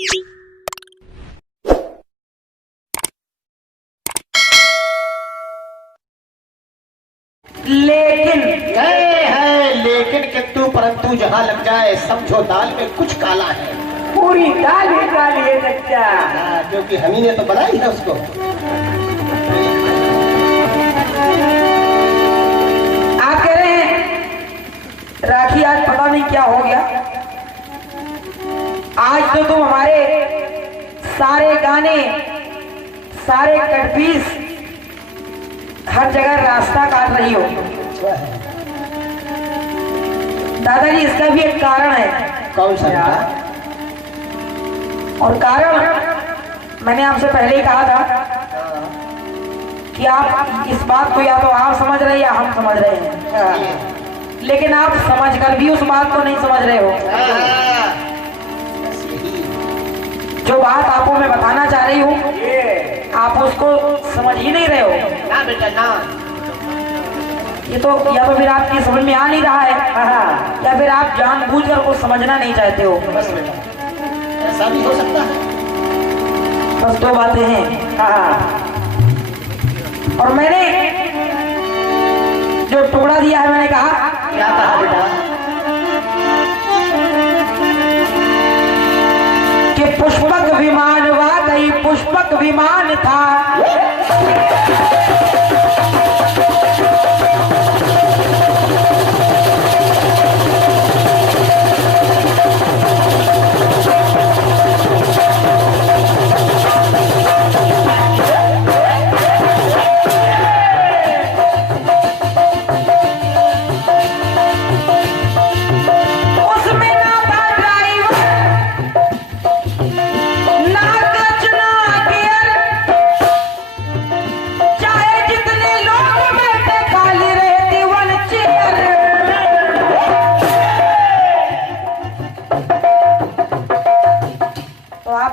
लेकिन है लेकिन किंतु परंतु जहाँ लग जाए समझो दाल में कुछ काला है। पूरी दाल ही काली है बच्चा। क्योंकि हम ही ने तो बनाई है उसको। आप कह रहे हैं राखी आज पता नहीं क्या हो गया, आज तो तुम हमारे सारे गाने सारे कटपीस हर जगह रास्ता काट रही हो। दादाजी इसका भी एक कारण है। कौन सा? और कारण मैंने आपसे पहले ही कहा था कि आप इस बात को या तो आप समझ रहे हैं या हम समझ रहे हैं, लेकिन आप समझकर भी उस बात को नहीं समझ रहे हो। जो बात आपको मैं बताना चाह रही हूँ आप उसको समझ ही नहीं रहे हो। ना बेटा ना। ये तो या तो फिर आपकी समझ में आ नहीं रहा है या फिर आप जानबूझकर को समझना नहीं चाहते हो। बस बेटा ऐसा भी हो सकता है। बस दो बातें हैं। और मैंने जो टुकड़ा दिया है मैंने कहा क्या कहा बेटा? कि पुष्पक विमान वाकई पुष्पक विमान था।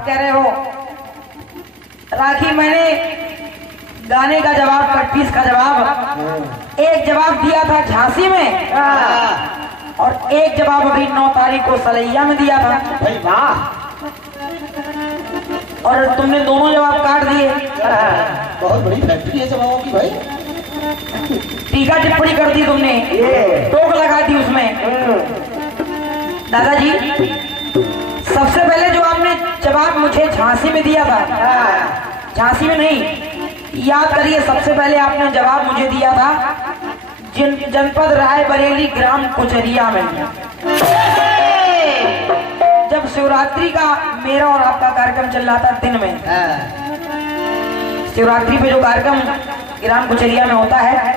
कह रहे हो राखी मैंने गाने का जवाब कटपीस का जवाब एक जवाब दिया था झांसी में और एक जवाब अभी 9 तारीख को सलैया में दिया था। भाई वाह। और तुमने दोनों जवाब काट दिए। बहुत बड़ी फैक्ट्री है जवाबों की भाई। टीका टिप्पणी कर दी तुमने, टोक लगा दी उसमें। दादाजी सबसे पहले जो आपने जवाब मुझे झांसी में दिया था, झांसी में नहीं, याद करिए सबसे पहले आपने जवाब मुझे दिया था जनपद रायबरेली ग्राम कुचरिया में, जब शिवरात्रि का मेरा और आपका कार्यक्रम चल रहा था दिन में। शिवरात्रि पे जो कार्यक्रम ग्राम कुचरिया में होता है,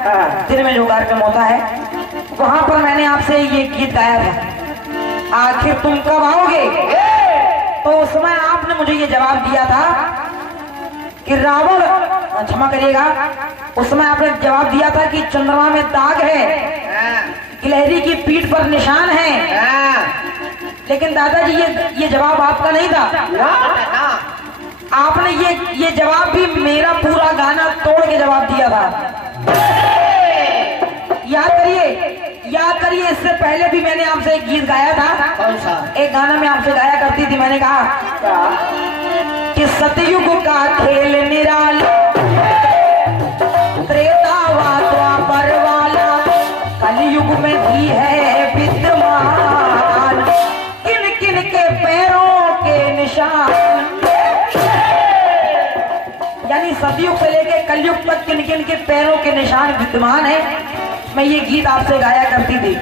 दिन में जो कार्यक्रम होता है, वहां पर मैंने आपसे ये गीत गाया था, आखिर तुम कब आओगे। तो उस समय आपने मुझे ये जवाब दिया था कि रावण, क्षमा करिएगा, उस समय आपने जवाब दिया था कि चंद्रमा में दाग है, गिलहरी की पीठ पर निशान है। लेकिन दादाजी ये जवाब आपका नहीं था। आपने ये जवाब भी मेरा पूरा गाना तोड़ के जवाब दिया था। याद करिए इससे पहले भी मैंने आपसे एक गीत गाया था। कौन सा? एक गाना में आपसे गाया करती थी, मैंने कहा कि सतयुग का खेल निराला, त्रेता व द्वापर वाला, कलयुग में भी है विद्यमान, किन किन के पैरों के निशान। यानी सतयुग से लेके कलयुग तक किन किन के पैरों के निशान विद्यमान है। मैं ये गीत आपसे गाया करती थी,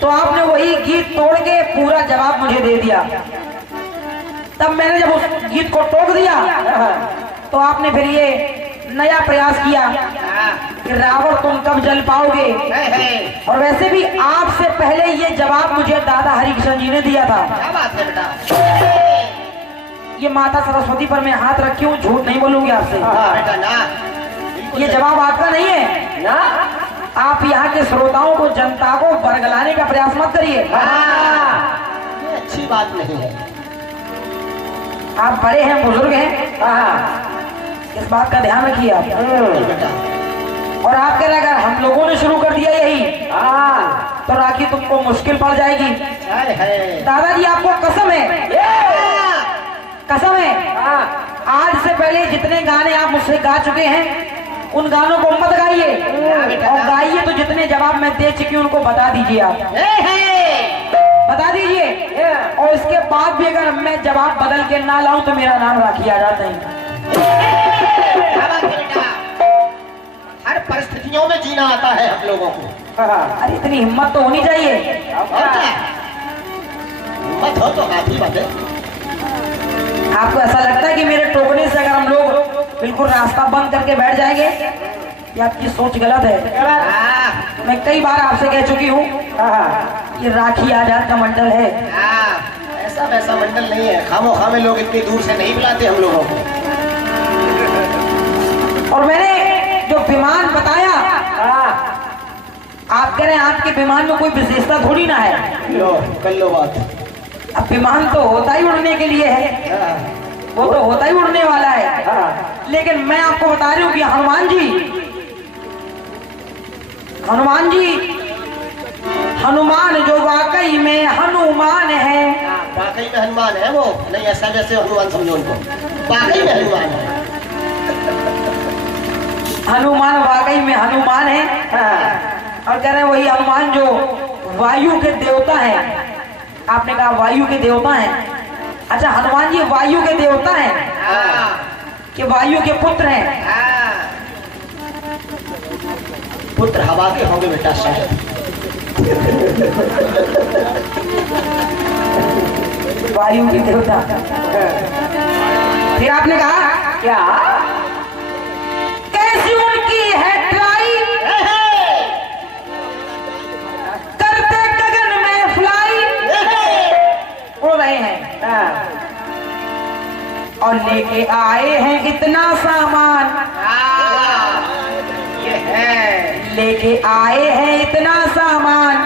तो आपने वही गीत तोड़ के पूरा जवाब मुझे दे दिया। तब मैंने जब उस गीत को टोक दिया तो आपने फिर ये नया प्रयास किया कि रावण तुम कब जल पाओगे। और वैसे भी आपसे पहले ये जवाब मुझे दादा हरिकिशन जी ने दिया था। क्या बात है बेटा? ये माता सरस्वती पर मैं हाथ रखी हूँ, झूठ नहीं बोलूंगी आपसे। बेटा ना, ये जवाब आपका नहीं है ना। आप यहाँ के श्रोताओं को, जनता को बरगलाने का प्रयास मत करिए। ये अच्छी बात नहीं है। आप बड़े हैं, बुजुर्ग हैं, इस बात का ध्यान रखिए आप। और आप कह रहे अगर हम लोगों ने शुरू कर दिया यही तो राखी तुमको मुश्किल पड़ जाएगी। दादाजी आपको कसम है कसम है, आज से पहले जितने गाने आप मुझसे गा चुके हैं उन गानों को मत गाइए, और गाइए तो जितने जवाब मैं दे चुकी हूँ उनको बता दीजिए आप, बता दीजिए। और इसके बाद भी अगर मैं जवाब बदल के ना लाऊं तो मेरा नाम राखी आजाद नहीं। हर परिस्थितियों में जीना आता है हम लोगों को। अरे इतनी हिम्मत तो होनी चाहिए। हिम्मत हो तो हाथी बने। आपको ऐसा लगता है कि मेरे टोकने से अगर हम लोग बिल्कुल रास्ता बंद करके बैठ जाएंगे, ये आपकी सोच गलत है। मैं कई बार आपसे कह चुकी हूँ ये राखी आजाद का मंडल है। ऐसा वैसा मंडल नहीं है, खामो खामे लोग इतनी दूर से नहीं बुलाते हम लोगों को। और मैंने जो विमान बताया, आप कह रहे हैं आपके विमान में कोई विशेषता थोड़ी ना है। लो कर लो बात। अब विमान तो होता ही उड़ने के लिए है, वो तो होता ही उड़ने वाला है। लेकिन मैं आपको बता रही हूँ कि हनुमान जी हनुमान जो वाकई में हनुमान है, वाकई में हनुमान है वो, नहीं ऐसा जैसे हनुमान समझो उनको, वाकई में हनुमान है। हनुमान वाकई में हनुमान है। और कह रहे हैं वही हनुमान जो वायु के देवता हैं। आपने कहा वायु के देवता हैं, अच्छा हनुमान जी वायु के देवता हैं कि वायु के पुत्र हैं? पुत्र हवा के होंगे बेटा शायद। वायु के देवता। फिर आपने कहा क्या कैसी उनकी है ट्राई, करते गगन में फ्लाई, उड़ रहे हैं और लेके आए हैं इतना सामान। ये है लेके आए हैं इतना सामान,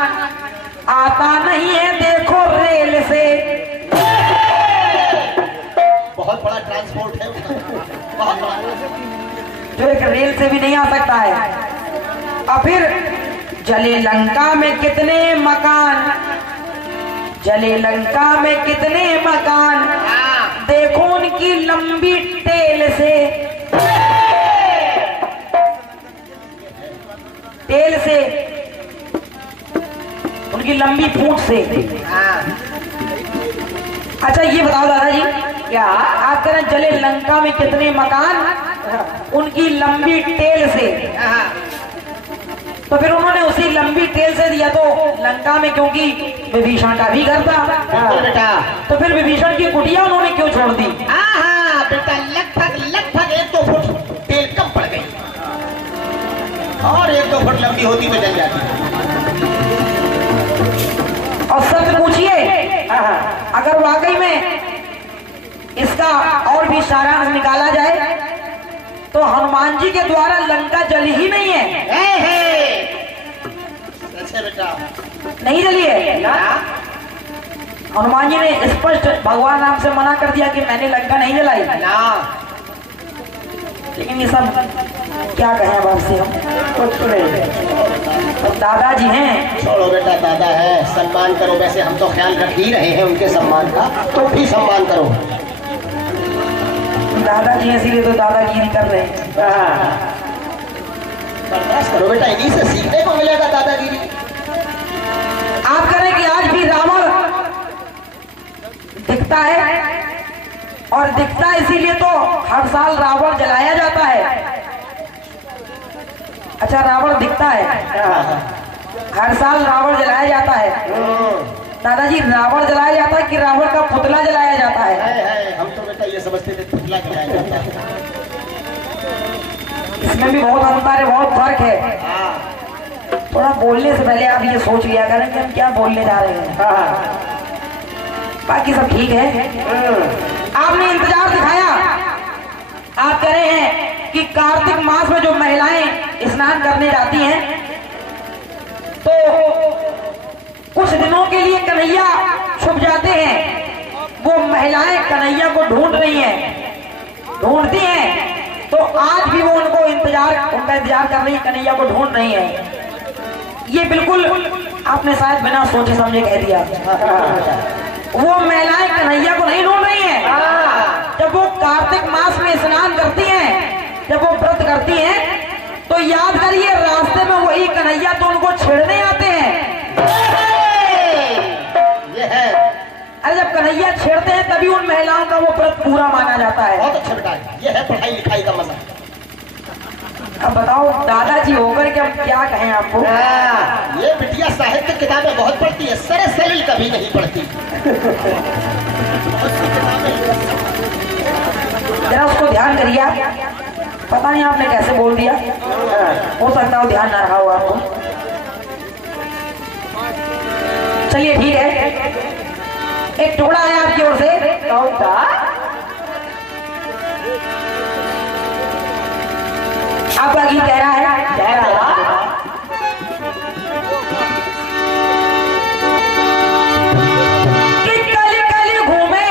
आता नहीं है देखो रेल से। बहुत बड़ा ट्रांसपोर्ट है, बहुत बड़ा, जो एक रेल से भी नहीं आ सकता है। और फिर जले लंका में कितने मकान, जले लंका में कितने मकान, देखो उनकी लंबी टेल से, टेल से, उनकी लंबी पूंछ से। अच्छा ये बताओ दादाजी, क्या आप कह रहे हैं जले लंका में कितने मकान, उनकी लंबी टेल से, तो फिर उन्होंने उसी लंबी टेल से दिया तो लंका में, क्योंकि विभीषण का भी घर था बेटा, तो फिर विभीषण की कुटिया उन्होंने क्यों छोड़ दी? बेटा लगभग 1-2 फुट टेल कम पड़ गई, और 1-2 फुट लंबी होती तो जल जाती। और सच पूछिए, अगर वाकई में इसका और भी सारांश निकाला जाए तो हनुमान जी के द्वारा लंका जली ही नहीं है। बेटा नहीं जली है। हनुमान जी ने स्पष्ट भगवान राम से मना कर दिया कि मैंने लंका नहीं जलाई ना। लेकिन ये सब क्या कहें अब आपसे, हम कुछ तो नहीं। तो दादाजी हैं। छोड़ो बेटा, दादा है, सम्मान करो। वैसे हम तो ख्याल रख ही रहे हैं उनके सम्मान का, तो भी सम्मान करो। दादाजी इसीलिए तो दादागिरी कर रहे हैं। बर्दाश्त करो बेटा, इन्हीं से सीखने को मिलेगा दादागिरी। आप कह रहे हैं कि आज भी रावण दिखता है, और दिखता है इसीलिए तो हर साल रावण जलाया जाता है। अच्छा रावण दिखता है, हर साल रावण जलाया जाता है। दादाजी रावण जलाया जाता है कि रावण का पुतला जलाया जाता है? हम तो बेटा ये समझते थे पुतला जलाया जाता है। इसमें भी बहुत अंतर है, बहुत फर्क है। थोड़ा बोलने से पहले आप ये सोच लिया करें कि हम क्या बोलने जा रहे हैं। बाकी सब ठीक है। आपने इंतजार दिखाया। आप कह रहे हैं कि कार्तिक मास में जो महिलाएं स्नान करने जाती हैं तो कुछ दिनों के लिए कन्हैया छुप जाते हैं। वो महिलाएं कन्हैया को ढूंढ रही हैं, ढूंढती हैं, तो आज भी वो उनका इंतजार कर रही है, कन्हैया को ढूंढ रही है। ये बिल्कुल आपने शायद बिना सोचे समझे कह दिया। वो महिलाएं कन्हैया को नहीं ढूंढ रही हैं, जब वो व्रत करती हैं तो याद करिए रास्ते में वही कन्हैया तो उनको छेड़ने आते हैं। ये है, अरे जब कन्हैया छेड़ते हैं तभी उन महिलाओं का वो व्रत पूरा माना जाता है। बहुत अच्छा बेटा, ये है पढ़ाई लिखाई का मजा। अब बताओ दादाजी होकर के हम क्या कहें आपको। ये बिटिया साहित्य किताबें बहुत पढ़ती है, सरे सलील कभी नहीं पढ़ती। जरा उसको ध्यान करिए, पता नहीं आपने कैसे बोल दिया, हो सकता है ध्यान ना रहा हो आपको। चलिए ठीक है, एक टुकड़ा है आपकी ओर से। कौन सा? आपका गीत कह रहा है कि कली कली घूमे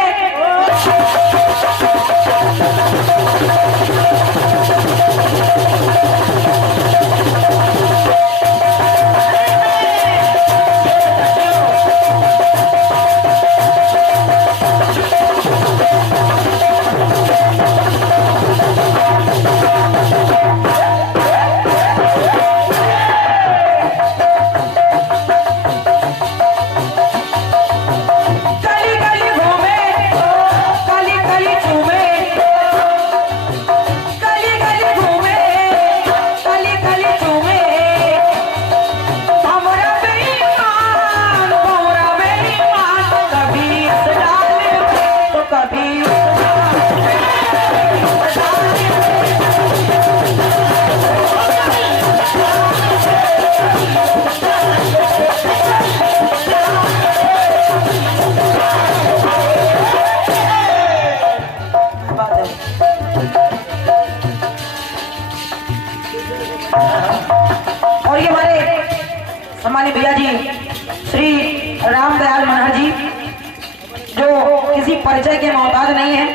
और ये हमारे सम्मानित भैया जी श्री रामदयाल मनहर जी, जो किसी परिचय के मोहताज नहीं है,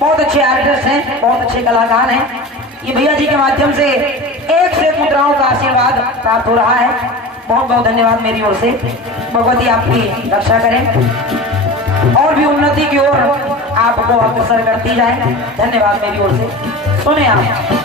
बहुत अच्छे आर्टिस्ट हैं, बहुत अच्छे कलाकार हैं। ये भैया जी के माध्यम से 1 से 1 मुद्राओं का आशीर्वाद प्राप्त हो रहा है। बहुत बहुत धन्यवाद मेरी ओर से। भगवती आपकी रक्षा करें और भी उन्नति की ओर आपको अग्रसर करती जाए। धन्यवाद मेरी ओर से। सुने आप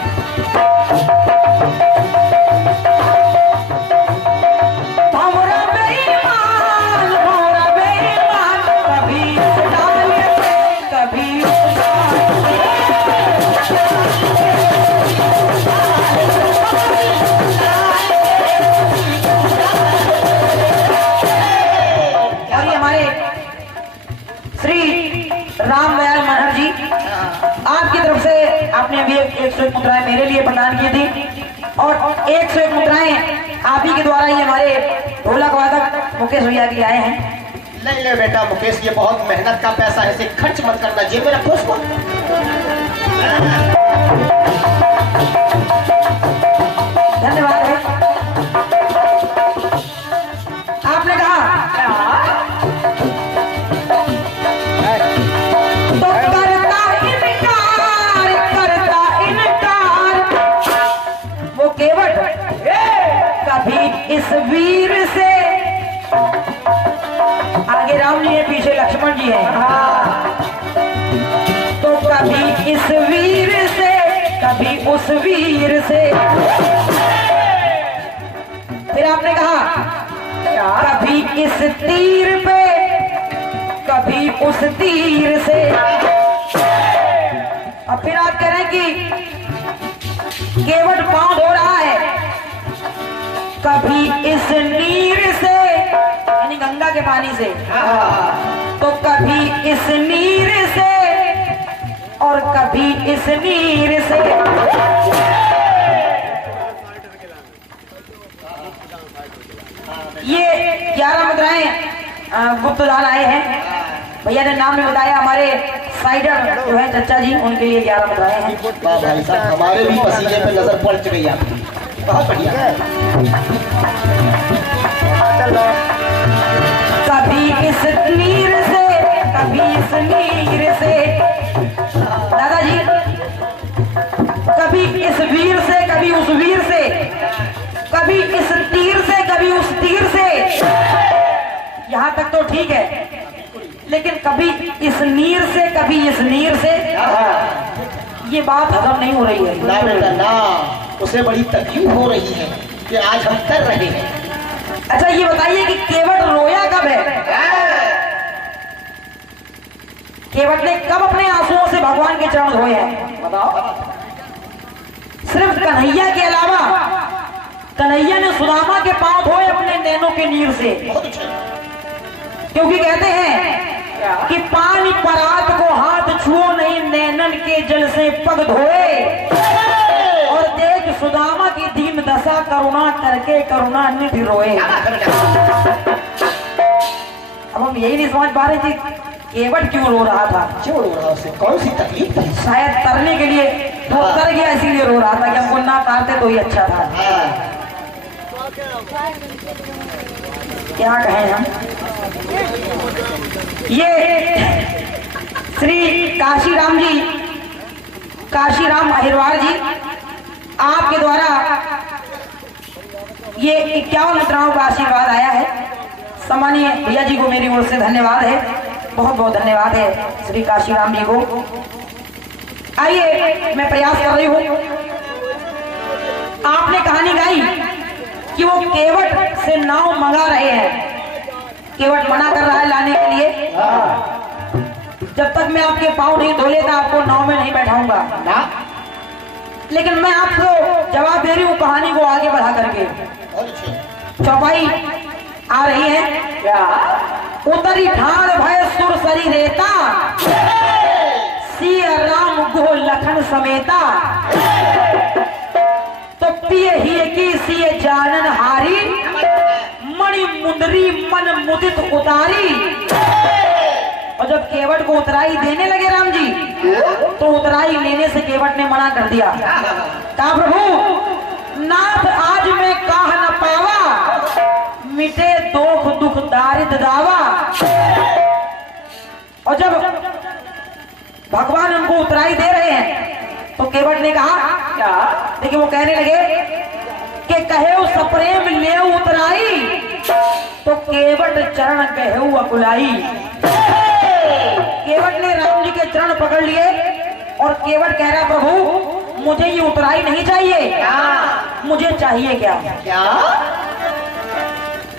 रामदयाल मनहर जी, आपकी तरफ से आपने अभी 101 मुद्राएं मेरे लिए प्रदान की थी और 101 मुद्राएं आप ही के द्वारा ही हमारे ढोलक वादक मुकेश भैया के आए हैं। नहीं ले बेटा मुकेश, ये बहुत मेहनत का पैसा है, इसे खर्च मत करना, जेब में रखो उसको। धन्यवाद है। आपने कहा इस वीर से, आगे राम जी है पीछे लक्ष्मण जी हैं, तो कभी इस वीर से कभी उस वीर से। फिर आपने कहा कभी इस तीर पे कभी उस तीर से। और फिर आप कह रहे हैं कि केवट पांव धो रहा है, कभी इस नीर से यानी गंगा के पानी से, तो कभी इस नीर से और कभी इस नीर से। ये 11 मुद्राएं गुप्तदान आए हैं। भैया ने नाम नहीं बताया, हमारे साइडर जो है चचा जी, उनके लिए 11 मुद्राएं हैं। वाह भाई साहब, हमारे भी पसीने पे नजर पड़ गई आपकी, बहुत बढ़िया। कभी इस नीर से कभी इस नीर से, दादाजी कभी इस वीर से कभी उस वीर से, कभी इस तीर से कभी उस तीर से। यहाँ तक तो ठीक है, लेकिन कभी इस नीर से कभी इस नीर से, ये बात हजम नहीं हो रही है। ना बेटा ना, उसे बड़ी तकलीफ हो रही है कि आज हम कर रहे हैं। अच्छा ये बताइए कि केवट रोया कब है? केवट ने कब अपने आंसुओं से भगवान के चरण धोए हैं? बताओ। सिर्फ कन्हैया के अलावा कन्हैया ने सुदामा के पांव धोए अपने नैनों के नीर से, क्योंकि कहते हैं कि पानी परात को हाथ छुओ नहीं, नैनन के जल से पग धोए, और देख सुदामा की दीन दशा करुणा करके करुणा निधि रोए। अब हम यही नहीं समझ पा रहे कि केवट क्यों रो रहा था, क्यों रो रहा, उसे कौन सी तकलीफ थी? शायद तरने के लिए वो तर गया इसीलिए रो रहा था कि हमको ना तारते तो ही अच्छा था। क्या कहें हम। ये श्री काशीराम जी, काशीराम अहिरवार जी, आपके द्वारा ये 51 मुद्राओं का आशीर्वाद आया है। सम्मानीय भैया जी को मेरी ओर से धन्यवाद है, बहुत बहुत धन्यवाद है श्री काशीराम जी को। आइए मैं प्रयास कर रही हूँ। आपने कहानी गाई कि वो केवट से नाव मंगा रहे हैं, केवट मना कर रहा है लाने के लिए। जब तक मैं आपके पाँव नहीं धो लेता आपको नाव में नहीं बैठाऊंगा ना। लेकिन मैं आपको जवाब दे रही हूँ कहानी को आगे बढ़ा करके। चौपाई आ रही है। क्या? उतरी ठाड़ भय सुर सरी रेता, सिया राम गो लखन समेता, तो पिए ही की सिए जानन हारी, मणि मुंदरी मन मुदित उतारी। और जब केवट को उतराई देने लगे राम जी, तो उतराई लेने से केवट ने मना कर दिया। कहा प्रभु नाथ आज मैं काह न पावा, मिटे दोख दुख दारिद दावा। और जब भगवान उनको उतराई दे रहे हैं तो केवट ने कहा क्या? देखिए वो कहने लगे कि कहे सप्रेम ले उतराई, तो केवट चरण कहे अकुलाई। केवट ने राम जी के चरण पकड़ लिए और केवट कह रहा प्रभु मुझे ये उतराई नहीं चाहिए, मुझे चाहिए क्या? क्या?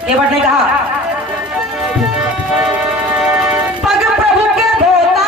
केवट ने कहा पग प्रभु के धोता,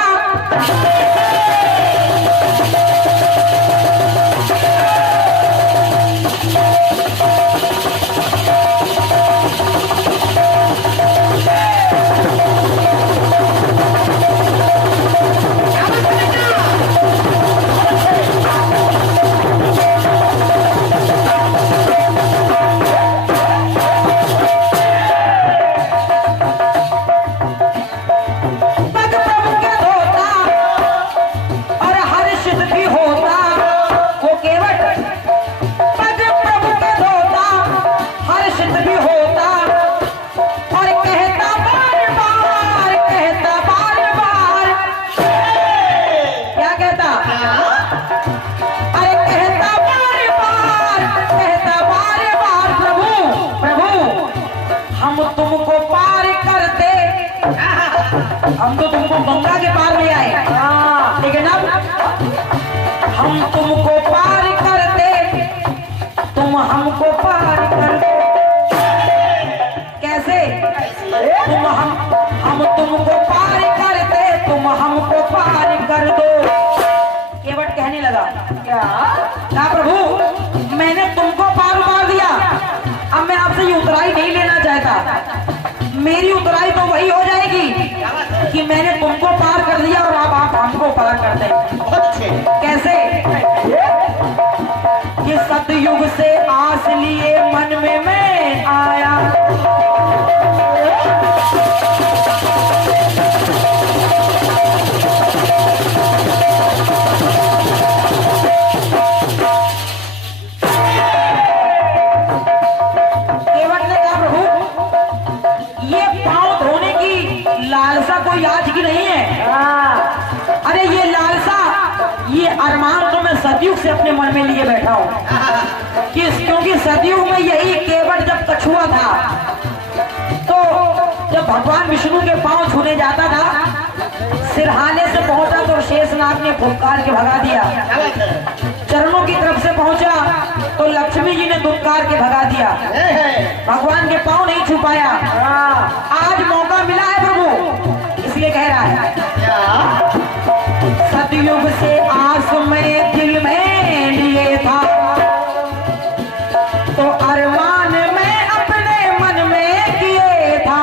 हम तो तुमको गंगा के पार ले आए, लेकिन अब हम तुमको पार करते, तुम हमको पार कर दो। कैसे? हम तुमको पार करते, तुम हमको पार कर दो। केवट कहने लगा क्या? कहा प्रभु मैंने तुमको पार मार दिया, अब मैं आपसे ये उतराई नहीं लेना चाहता। मेरी उतराई तो वही हो जाएगी कि मैंने तुमको पार कर दिया और अब आप हमको पार कर दें। कैसे? कि सतयुग से आस लिए मन में मैं आया, लालसा कोई आज की नहीं है। अरे ये लालसा, ये अरमान तो मैं सतयुग से अपने मन में लिए बैठा हूँ। क्योंकि सतयुग में यही केवट जब कछुआ था, तो जब भगवान विष्णु के पांव छूने जाता था, सिरहाने से पहुंचा तो शेष शेषनाग ने फुफकार के भगा दिया। चरणों की तरफ से पहुंचा तो लक्ष्मी जी ने दुबकार के भगा दिया। भगवान के पांव नहीं छुपाया। आज मौका मिला है प्रभु, इसलिए कह रहा है सतयुग से आस में दिल में लिए था, तो अरमान में अपने मन में किए था।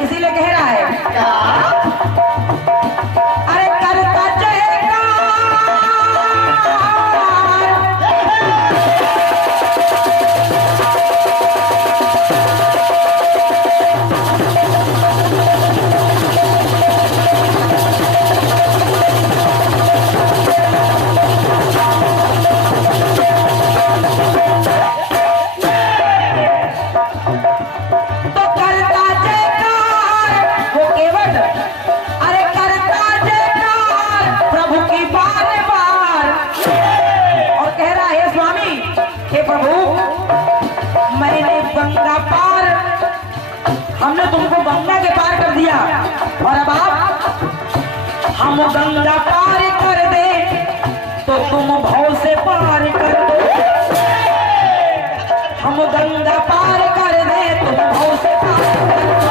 इसीलिए कह रहा है अरे करता चहेगा गंगा पार, हमने तुमको गंगा के पार कर दिया और अब आप हम गंगा पार कर दे तो तुम भव से पार कर दो। हम गंगा पार कर दे तुम भव से पार कर दो।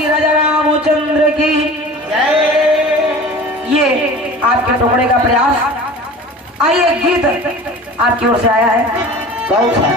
राजा रामचंद्र की ये आपके टुकड़े का प्रयास। आइए गीत आपकी ओर से आया है। कौन सा?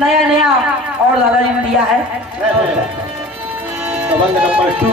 नया नया और दादाजी ने दिया है। दबंग नंबर 2।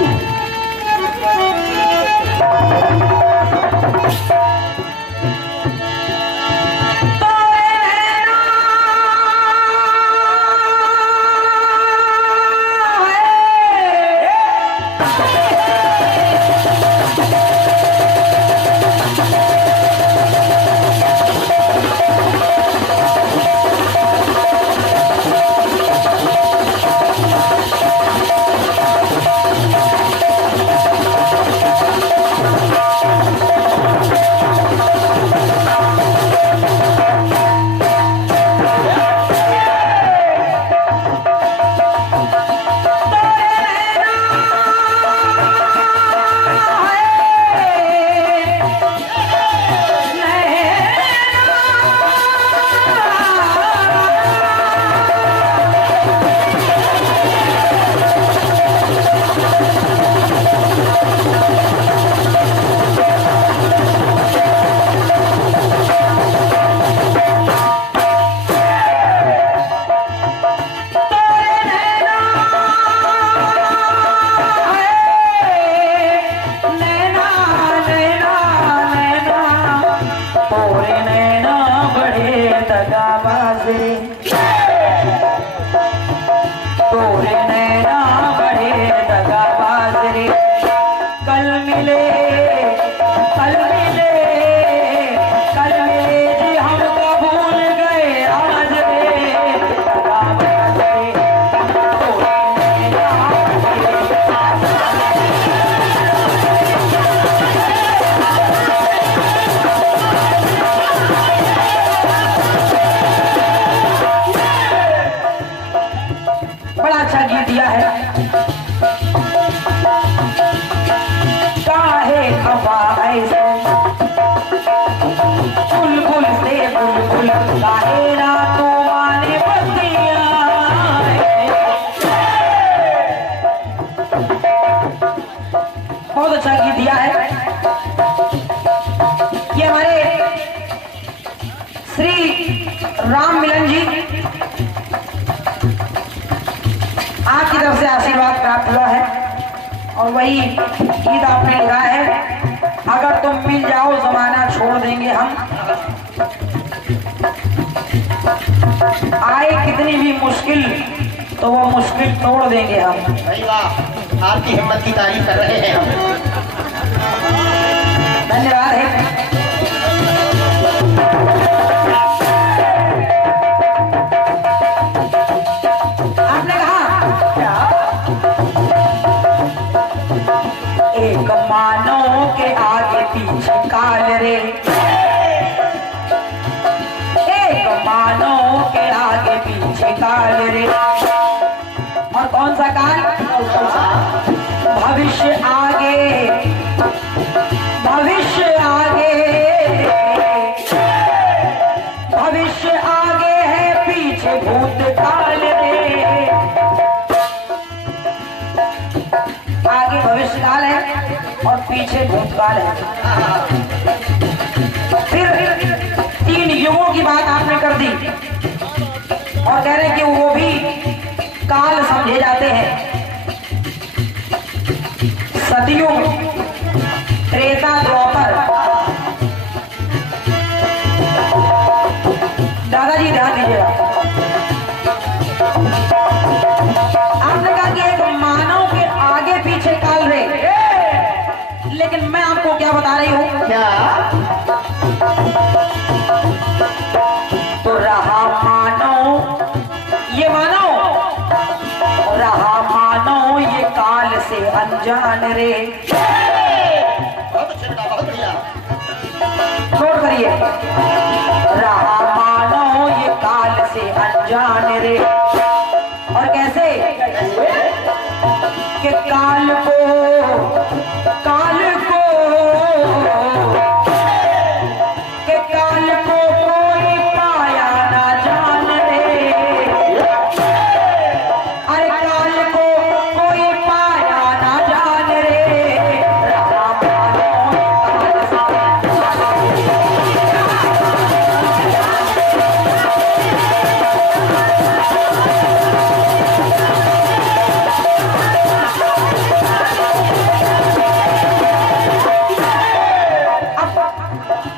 बहुत अच्छा गीत दिया है। ये हमारे श्री राम मिलन जी आपकी तरफ से आशीर्वाद प्राप्त हुआ है। और वही गीत आपने लिखा है, अगर तुम मिल जाओ जमाना छोड़ देंगे हम, आए कितनी भी मुश्किल तो वो मुश्किल तोड़ देंगे हम। भाई वाह, आपकी हिम्मत की तारीफ कर रहे हैं हम। धन्यवाद है। आपने कहा क्या? एक मानो के आगे पीछे काल रे, एक मानो के आगे पीछे काल रे, और कौन सा काल? भविष्य आगे, भविष्य आगे, भविष्य आगे है पीछे भूतकाल रे। आगे भविष्य काल है और पीछे भूतकाल है। फिर 3 युगों की बात आपने कर दी और कह रहे कि वो भी काल समझे जाते हैं। सतयुग, त्रेता, द्वापर। दादाजी ध्यान दीजिएगा, आपने कहा कि एक मानव के आगे पीछे काल रे, लेकिन मैं आपको क्या बता रही हूं? क्या? तो रहा मानव, ये मानव रहा मानो ये काल से अनजान रे। बहुत अच्छे बेटा, बहुत बढ़िया। नोट करिए, रहा मानो ये काल से अनजान रे। और कैसे? कि काल को कि काल को कोई पाया ना जान रे। अरे काल को कोई पाया ना जान रे। रहा मानो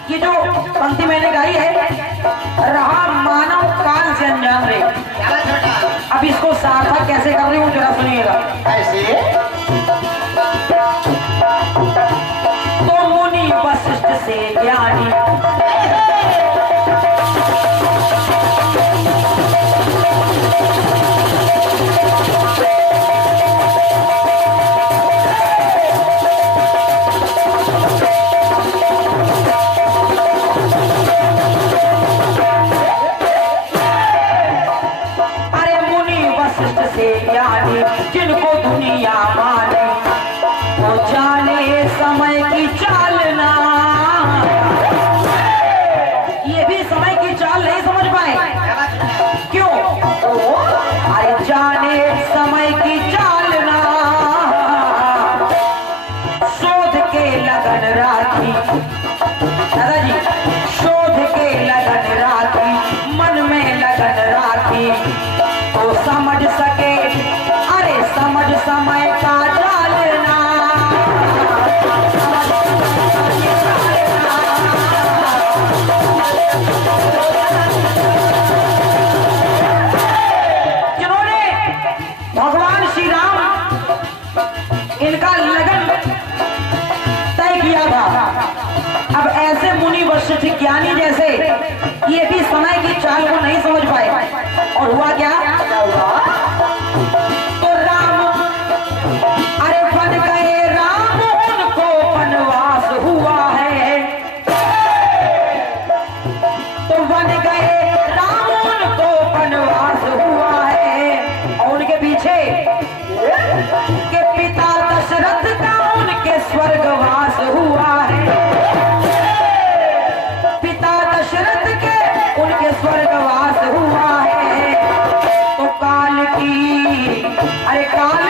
ये जो पंक्ति मैंने गाई है, रहा मानव काल से अनजान रे, क्या बात है बेटा? अब इसको सार्थक कैसे कर रही हूँ जरा सुनिएगा। ऐसे तो मुनि वशिष्ठ से ज्ञानी, अरे मुनि वशिष्ठ से ज्ञानी, जिनको दुनिया माने वो जाने समय की चालना। ये भी समय की चाल नहीं समझ पाए, क्यों? अरे जाने समय की चालना, शोध के लगन राखी, दादाजी शोध के लगन राखी, मन में लगन राखी, तो समझ सके, अरे समझ समय का चालना। जिन्होंने भगवान श्री राम इनका लगन तय किया था, अब ऐसे मुनि वशिष्ठ ज्ञानी जैसे ये भी समय की चाल को नहीं समझ पाए, और हुआ क्या? तो राम, अरे बन गए राम, उनको वनवास हुआ है। तो बन गए राम, उनको वनवास हुआ है, और उनके पीछे के पिता दशरथ का उनके स्वर्गवास हुआ है। पिता दशरथ के उनके स्वर्गवास हुआ है। तो काल की, अरे काल